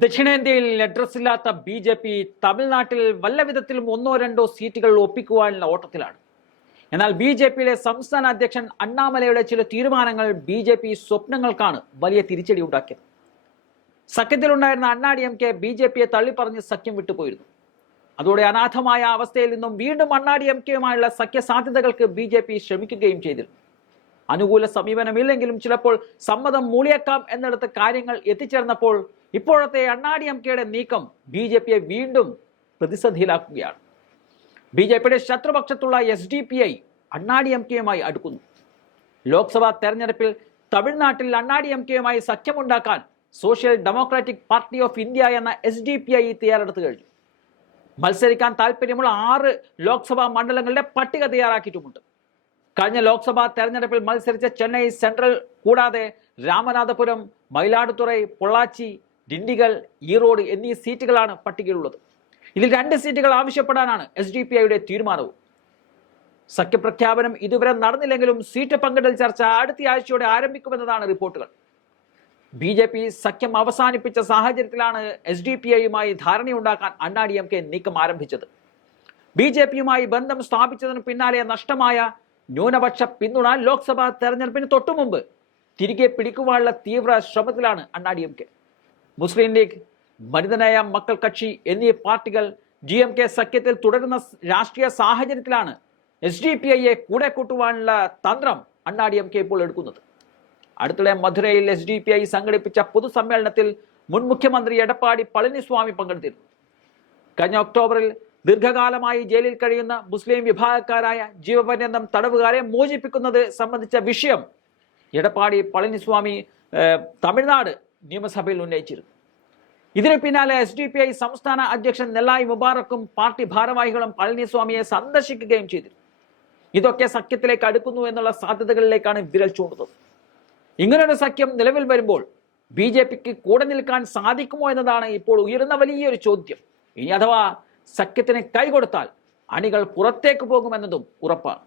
ദക്ഷിണേന്ത്യയിൽ അഡ്രസ് ഇല്ലാത്ത B J P തമിഴ്നാട്ടിൽ വല്ല വിധത്തിലും ഒന്നോ രണ്ടോ സീറ്റുകൾ ഒപ്പിക്കുവാനുള്ള ഓട്ടത്തിലാണ്. എന്നാൽ ബി ജെ പിയിലെ സംസ്ഥാന അധ്യക്ഷൻ അണ്ണാമലയുടെ ചില തീരുമാനങ്ങൾ ബി ജെ പി സ്വപ്നങ്ങൾക്കാണ് വലിയ തിരിച്ചടി ഉണ്ടാക്കിയത്. സഖ്യത്തിലുണ്ടായിരുന്ന Anna D M K B J പിയെ തള്ളിപ്പറഞ്ഞ് സഖ്യം വിട്ടുപോയിരുന്നു. അതോടെ അനാഥമായ അവസ്ഥയിൽ നിന്നും വീണ്ടും അണ്ണാ ഡി എം കെയുമായുള്ള സഖ്യ സാധ്യതകൾക്ക് ബി ജെ പി ശ്രമിക്കുകയും ചെയ്തിരുന്നു. അനുകൂല സമീപനമില്ലെങ്കിലും ചിലപ്പോൾ സമ്മതം മൂളിയേക്കാം എന്നിടത്ത് കാര്യങ്ങൾ എത്തിച്ചേർന്നപ്പോൾ ഇപ്പോഴത്തെ അണ്ണാ ഡി എം കെയുടെ നീക്കം ബി ജെ പിയെ വീണ്ടും പ്രതിസന്ധിയിലാക്കുകയാണ്. ബി ജെ പിയുടെ ശത്രുപക്ഷത്തുള്ള എസ് ഡി പി ഐ അണ്ണാ ഡി എം കെയുമായി അടുക്കുന്നു. ലോക്സഭാ തെരഞ്ഞെടുപ്പിൽ തമിഴ്നാട്ടിൽ അണ്ണാ ഡി എം കെയുമായി സഖ്യമുണ്ടാക്കാൻ social democratic party of India എന്ന എസ് ഡി പി ഐ തയ്യാറെടുത്ത് കഴിഞ്ഞു. മത്സരിക്കാൻ താല്പര്യമുള്ള ആറ് ലോക്സഭാ മണ്ഡലങ്ങളുടെ പട്ടിക തയ്യാറാക്കിയിട്ടുമുണ്ട്. കഴിഞ്ഞ ലോക്സഭാ തെരഞ്ഞെടുപ്പിൽ മത്സരിച്ച ചെന്നൈ സെൻട്രൽ കൂടാതെ രാമനാഥപുരം മയിലാടുതുറൈ പൊള്ളാച്ചി ഡിണ്ടിഗൽ ഈറോഡ് എന്നീ സീറ്റുകളാണ് പട്ടികയിലുള്ളത്. ഇതിൽ രണ്ട് സീറ്റുകൾ ആവശ്യപ്പെടാനാണ് എസ് ഡി പി ഐയുടെ തീരുമാനവും. സഖ്യപ്രഖ്യാപനം ഇതുവരെ നടന്നില്ലെങ്കിലും സീറ്റ് പങ്കിടൽ ചർച്ച അടുത്ത ആഴ്ചയോടെ ആരംഭിക്കുമെന്നതാണ് റിപ്പോർട്ടുകൾ. ബി ജെ പി സഖ്യം അവസാനിപ്പിച്ച സാഹചര്യത്തിലാണ് എസ് ഡി പി ഐയുമായി ധാരണയുണ്ടാക്കാൻ അണ്ണാ ഡി എം കെ നീക്കം ആരംഭിച്ചത്. ബി ജെ പിയുമായി ബന്ധം സ്ഥാപിച്ചതിന് പിന്നാലെ നഷ്ടമായ ന്യൂനപക്ഷ പിന്തുണ ലോക്സഭാ തെരഞ്ഞെടുപ്പിന് തൊട്ടുമുമ്പ് തിരികെ പിടിക്കുവാനുള്ള തീവ്ര ശ്രമത്തിലാണ് Anna D M K. Muslim League Manithaneya Makkal Katchi എന്നീ പാർട്ടികൾ ഡി എം കെ സഖ്യത്തിൽ തുടരുന്ന രാഷ്ട്രീയ സാഹചര്യത്തിലാണ് എസ് ഡി പി ഐയെ കൂടെ കൂട്ടുവാനുള്ള തന്ത്രം അണ്ണാ ഡി എം കെ ഇപ്പോൾ എടുക്കുന്നത്. അടുത്തിടെ മധുരയിൽ എസ് ഡി പി ഐ സംഘടിപ്പിച്ച പൊതുസമ്മേളനത്തിൽ മുൻ മുഖ്യമന്ത്രി എടപ്പാടി പളനിസ്വാമി പങ്കെടുത്തിരുന്നു. കഴിഞ്ഞ ഒക്ടോബറിൽ ദീർഘകാലമായി ജയിലിൽ കഴിയുന്ന മുസ്ലിം വിഭാഗക്കാരായ ജീവപര്യന്തം തടവുകാരെ മോചിപ്പിക്കുന്നത് സംബന്ധിച്ച വിഷയം എടപ്പാടി പളനിസ്വാമി തമിഴ്നാട് നിയമസഭയിൽ ഉന്നയിച്ചിരുന്നു. ഇതിന് പിന്നാലെ എസ് ഡി പി ഐ സംസ്ഥാന അധ്യക്ഷൻ നെല്ലായി മുബാറക്കും പാർട്ടി ഭാരവാഹികളും പളനിസ്വാമിയെ സന്ദർശിക്കുകയും ചെയ്തിരുന്നു. ഇതൊക്കെ സഖ്യത്തിലേക്ക് അടുക്കുന്നു എന്നുള്ള സാധ്യതകളിലേക്കാണ് വിരൽ ചൂണ്ടുന്നത്. ഇങ്ങനൊരു സഖ്യം നിലവിൽ വരുമ്പോൾ ബി ജെ പിക്ക് കൂടെ നിൽക്കാൻ സാധിക്കുമോ എന്നതാണ് ഇപ്പോൾ ഉയരുന്ന വലിയൊരു ചോദ്യം. ഇനി അഥവാ സഖ്യത്തിന് കൈകൊടുത്താൽ അണികൾ പുറത്തേക്ക് പോകുമെന്നതും ഉറപ്പാണ്.